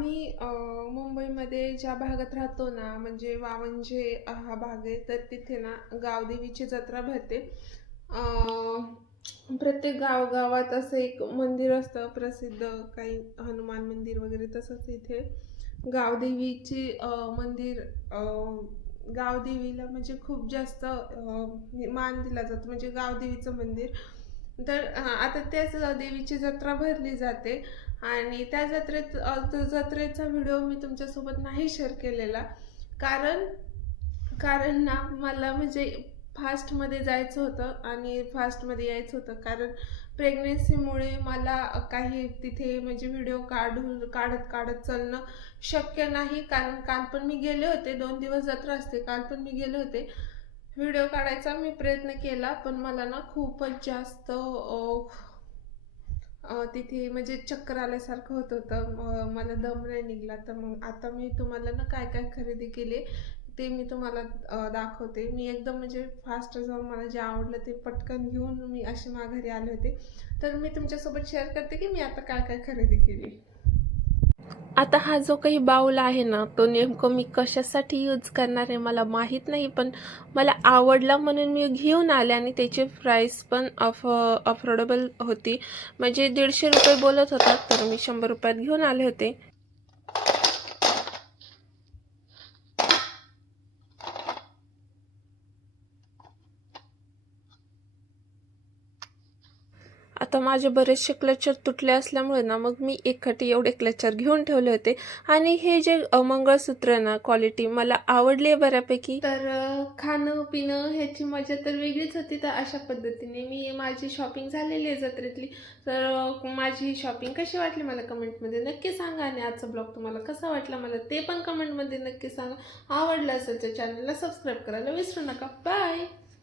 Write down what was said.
आम्ही मुंबईमध्ये ज्या भागात राहतो ना, म्हणजे वावंजे हा भाग आहे, तर तिथे ना गावदेवीची जत्रा भरते. अ, प्रत्येक गावागावात असं एक मंदिर असतं प्रसिद्ध, काही हनुमान मंदिर वगैरे. तसंच इथे गावदेवीची मंदिर, गावदेवीला म्हणजे खूप जास्त मान दिला जातो, म्हणजे गावदेवीचं मंदिर. तर आता त्याच देवीची जत्रा भरली जाते आणि त्या जत्रेचा व्हिडिओ मी तुमच्यासोबत नाही शेअर केलेला. कारण कारण ना मला म्हणजे फास्टमध्ये जायचं होतं आणि फास्टमध्ये यायचं होतं. कारण प्रेग्नेन्सीमुळे मला काही तिथे म्हणजे व्हिडिओ काढत काढत चालणं शक्य नाही. कारण काल पण मी गेले होते, 2 दिवस जत्रा असते, काल पण मी गेले होते. व्हिडिओ काढायचा मी प्रयत्न केला, पण मला ना खूपच जास्त तिथे म्हणजे चक्कर आल्यासारखं होत होतं. मला दम नाही निघला. तर मग आता मी तुम्हाला ना काय काय खरेदी केली ते मी तुम्हाला दाखवते. मी एकदम म्हणजे फास्ट जाऊन मला जे आवडलं ते पटकन घेऊन मी अशी माघारी आले होते. तर मी तुमच्यासोबत शेअर करते की मी आता काय काय खरेदी केली. आता हा जो काही बाऊल आहे ना, तो नेमकं मी कशासाठी यूज करणार आहे मला माहीत नाही, पण मला आवडला म्हणून मी घेऊन आले आणि त्याची प्राईस पण अफोर्डेबल होती. म्हणजे 150 रुपये बोलत होता, तर मी 100 रुपयात घेऊन आले होते. आता माझे बरेचसे क्लचर तुटले असल्यामुळे ना मग मी एकखटी एवढे क्लचर घेऊन ठेवले होते. आणि हे जे मंगळसूत्र ना, क्वालिटी मला आवडली आहे बऱ्यापैकी. तर खाणं पिणं ह्याची मजा तर वेगळीच होती. तर अशा पद्धतीने मी माझी शॉपिंग झालेली आहे जत्रेतली. तर माझी शॉपिंग कशी वाटली मला कमेंटमध्ये नक्की सांगा. आणि आजचा ब्लॉग तुम्हाला कसा वाटला मला ते पण कमेंटमध्ये नक्की सांगा. आवडलं असेल तर चॅनलला सबस्क्राईब करायला विसरू नका. बाय.